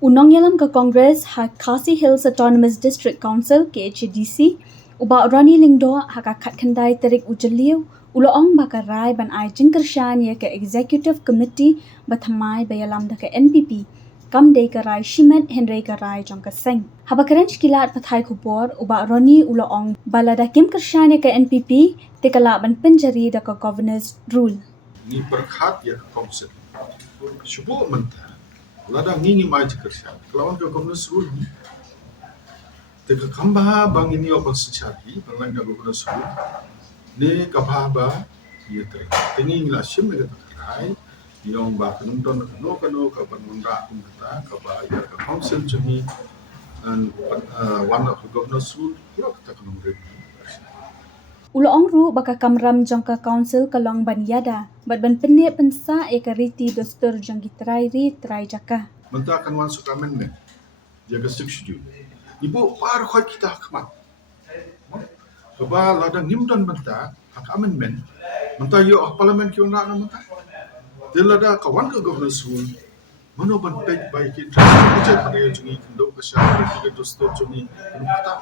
Unong Ïalam ke Congress ha Khasi Hills Autonomous District Council KHDC uba Ronnie Lyngdoh ha ka khat khandai terik ujaliu uloong bakarai ban ai Kyrshan ye ke Executive Committee bathamai bayalam da ke NPP kam dei ka rai shimet Henry ka rai Jong ka Seng habakaran kilat pathai khupor uba Ronnie uloong balada Kyrshan ye ke NPP tekala ban penjari da ke Governor's Rule ni berkat ya konsep syubu mentah lada ngini mai Kyrshan lawan ke Governor's Rule teka kamba bang ini open secari bang ga Governor's Rule ne kababa ya ter tingi ngila sim ne kai yong ba kanum ton kano ka ban munda kum kata ka ba ya ka council jemi and one of the Governor's Rule lo kata kanum re Uloong ru baka kamram jong ka council kalong ban yada bat ban penne pensa e ka riti dostur jong gitrai ri trai jaka mentah kan wan suka men jaga schedule ibu par khoi kita khmat Kaba lada nimdan mentah hak amendment mentah yo parlimen ki una mentah dia lada kawan ke Governor's Rule mano ban pej bai ki transit pada jungi kendo ke syar ki dostur jungi kata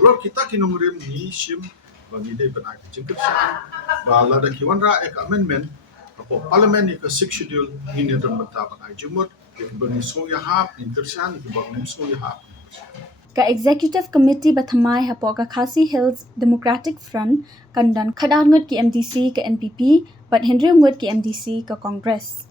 lor kita ki nomrem ni sim bagi dei ban ak Kyrshan ba lada ki wan ra ek amendment apo parlimen ni ke schedule ni ne dan mentah ban ai jumut ki bani so ya hap in Kyrshan ki bang so ya hap ka executive committee bathamai hapo ka Khasi Hills Democratic Front kandan khadar ngut ki MDC ka NPP bat Henry ngut ki MDC ka Congress